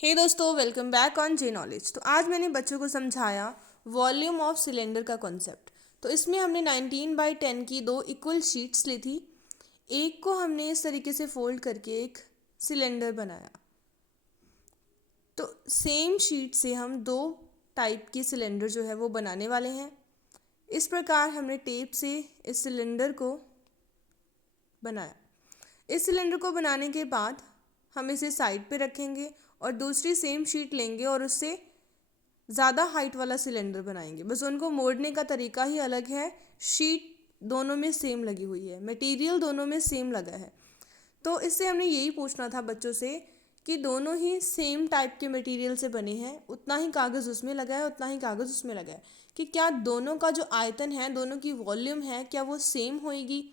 हे दोस्तों, welcome back on J knowledge. तो आज मैंने बच्चों को समझाया वॉल्यूम ऑफ सिलेंडर का कॉन्सेप्ट। तो इसमें हमने 19/10 की दो इक्वल शीट्स ली थी। एक को हमने इस तरीके से फोल्ड करके एक सिलेंडर बनाया। तो सेम शीट से हम दो टाइप की सिलेंडर जो है वो बनाने वाले हैं। इस प्रकार हमने टेप से इस सिलेंडर को बनाया। इस सिलेंडर को बनाने के बाद हम इसे साइड पे रखेंगे और दूसरी सेम शीट लेंगे और उससे ज़्यादा हाइट वाला सिलेंडर बनाएंगे। बस उनको मोड़ने का तरीका ही अलग है। शीट दोनों में सेम लगी हुई है, मटेरियल दोनों में सेम लगा है। तो इससे हमने यही पूछना था बच्चों से कि दोनों ही सेम टाइप के मटेरियल से बने हैं, उतना ही कागज़ उसमें लगा है, उतना ही कागज़ उसमें लगा है, कि क्या दोनों का जो आयतन है, दोनों की वॉल्यूम है, क्या वो सेम होएगी।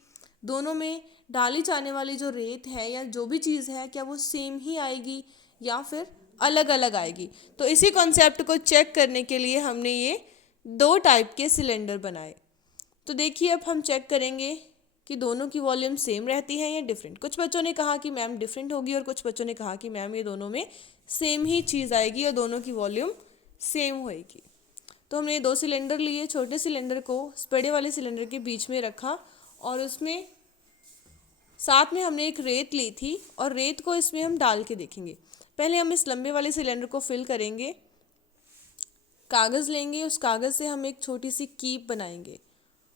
दोनों में डाली जाने वाली जो रेत है या जो भी चीज़ है, क्या वो सेम ही आएगी या फिर अलग अलग आएगी। तो इसी कॉन्सेप्ट को चेक करने के लिए हमने ये दो टाइप के सिलेंडर बनाए। तो देखिए, अब हम चेक करेंगे कि दोनों की वॉल्यूम सेम रहती है या डिफरेंट। कुछ बच्चों ने कहा कि मैम डिफरेंट होगी और कुछ बच्चों ने कहा कि मैम ये दोनों में सेम ही चीज़ आएगी और दोनों की वॉल्यूम सेम होएगी। तो हमने दो सिलेंडर लिए, छोटे सिलेंडर को बड़े वाले सिलेंडर के बीच में रखा और उसमें साथ में हमने एक रेत ली थी और रेत को इसमें हम डाल के देखेंगे। पहले हम इस लंबे वाले सिलेंडर को फिल करेंगे, कागज़ लेंगे, उस कागज़ से हम एक छोटी सी कीप बनाएंगे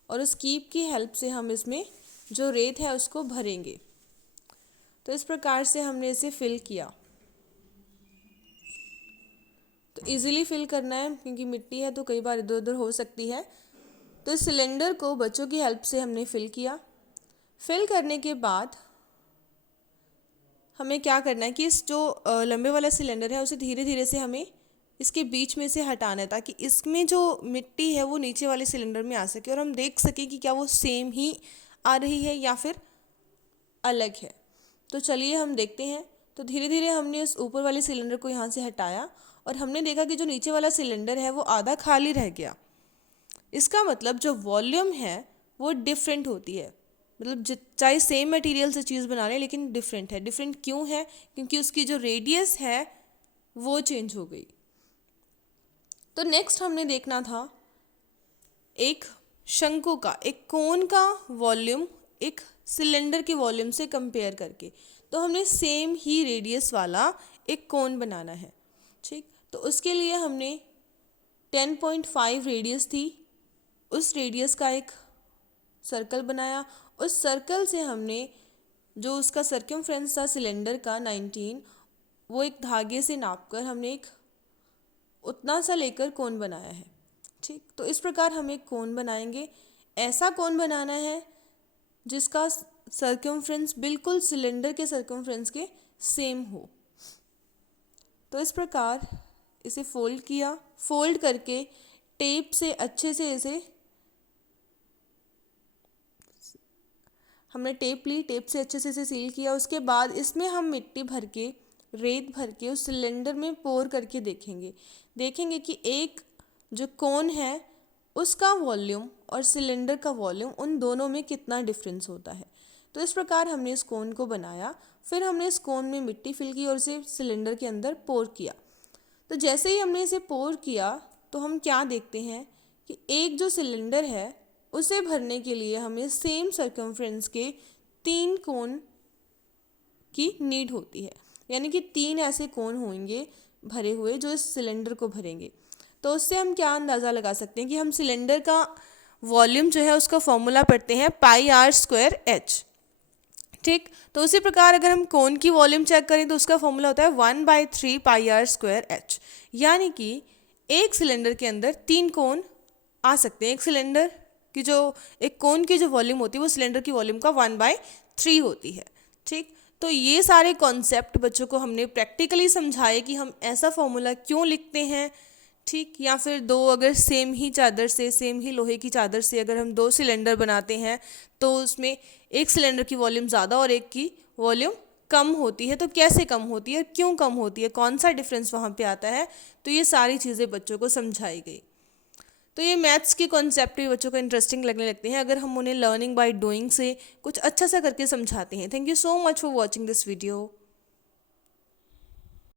और उस कीप की हेल्प से हम इसमें जो रेत है उसको भरेंगे। तो इस प्रकार से हमने इसे फिल किया। तो इजीली फिल करना है क्योंकि मिट्टी है तो कई बार इधर उधर हो सकती है। तो इस सिलेंडर को बच्चों की हेल्प से हमने फिल किया। फिल करने के बाद हमें क्या करना है कि इस जो लंबे वाला सिलेंडर है उसे धीरे धीरे से हमें इसके बीच में से हटाना है, ताकि इसमें जो मिट्टी है वो नीचे वाले सिलेंडर में आ सके और हम देख सकें कि क्या वो सेम ही आ रही है या फिर अलग है। तो चलिए हम देखते हैं। तो धीरे धीरे हमने उस ऊपर वाले सिलेंडर को यहाँ से हटाया और हमने देखा कि जो नीचे वाला सिलेंडर है वो आधा खाली रह गया। इसका मतलब जो वॉल्यूम है वो डिफरेंट होती है। मतलब चाहे सेम मटेरियल से चीज़ बना लें लेकिन डिफरेंट है। डिफरेंट क्यों है? क्योंकि उसकी जो रेडियस है वो चेंज हो गई। तो नेक्स्ट हमने देखना था एक शंकु का, एक कोन का वॉल्यूम एक सिलेंडर के वॉल्यूम से कंपेयर करके। तो हमने सेम ही रेडियस वाला एक कोन बनाना है। ठीक, तो उसके लिए हमने 10.5 रेडियस थी, उस रेडियस का एक सर्कल बनाया। उस सर्कल से हमने जो उसका सर्कमफ्रेंस था सिलेंडर का 19, वो एक धागे से नापकर हमने एक उतना सा लेकर कोन बनाया है। ठीक, तो इस प्रकार हम एक कोन बनाएंगे। ऐसा कोन बनाना है जिसका सर्कमफ्रेंस बिल्कुल सिलेंडर के सर्कमफ्रेंस के सेम हो। तो इस प्रकार इसे फोल्ड किया, फोल्ड करके टेप से अच्छे से इसे हमने टेप ली, टेप से अच्छे से इसे सील किया। उसके बाद इसमें हम मिट्टी भर के, रेत भर के उस सिलेंडर में पोर करके देखेंगे कि एक जो कोन है उसका वॉल्यूम और सिलेंडर का वॉल्यूम उन दोनों में कितना डिफरेंस होता है। तो इस प्रकार हमने इस कोन को बनाया। फिर हमने इस कोन में मिट्टी फिल की और इसे सिलेंडर के अंदर पोर किया। तो जैसे ही हमने इसे पोर किया तो हम क्या देखते हैं कि एक जो सिलेंडर है उसे भरने के लिए हमें सेम सर्कमफ्रेंस के 3 कोन की नीड होती है। यानी कि 3 ऐसे कोन होंगे भरे हुए जो इस सिलेंडर को भरेंगे। तो उससे हम क्या अंदाज़ा लगा सकते हैं कि हम सिलेंडर का वॉल्यूम जो है उसका फॉर्मूला पढ़ते हैं πr²h। ठीक, तो उसी प्रकार अगर हम कोन की वॉल्यूम चेक करें तो उसका फॉर्मूला होता है 1/3 πr²h। यानी कि एक सिलेंडर के अंदर 3 कोन आ सकते हैं। एक सिलेंडर की जो एक कोन की जो वॉल्यूम होती है वो सिलेंडर की वॉल्यूम का 1/3 होती है। ठीक, तो ये सारे कॉन्सेप्ट बच्चों को हमने प्रैक्टिकली समझाए कि हम ऐसा फॉर्मूला क्यों लिखते हैं। ठीक, या फिर दो अगर सेम ही चादर से, सेम ही लोहे की चादर से अगर हम 2 सिलेंडर बनाते हैं तो उसमें एक सिलेंडर की वॉल्यूम ज़्यादा और एक की वॉल्यूम कम होती है, तो कैसे कम होती है, क्यों कम होती है, कौन सा डिफरेंस वहाँ पे आता है। तो ये सारी चीज़ें बच्चों को समझाई गई। तो ये मैथ्स के कॉन्सेप्ट भी बच्चों को इंटरेस्टिंग लगने लगते हैं अगर हम उन्हें लर्निंग बाय डूइंग से कुछ अच्छा सा करके समझाते हैं। Thank you so much for watching this video.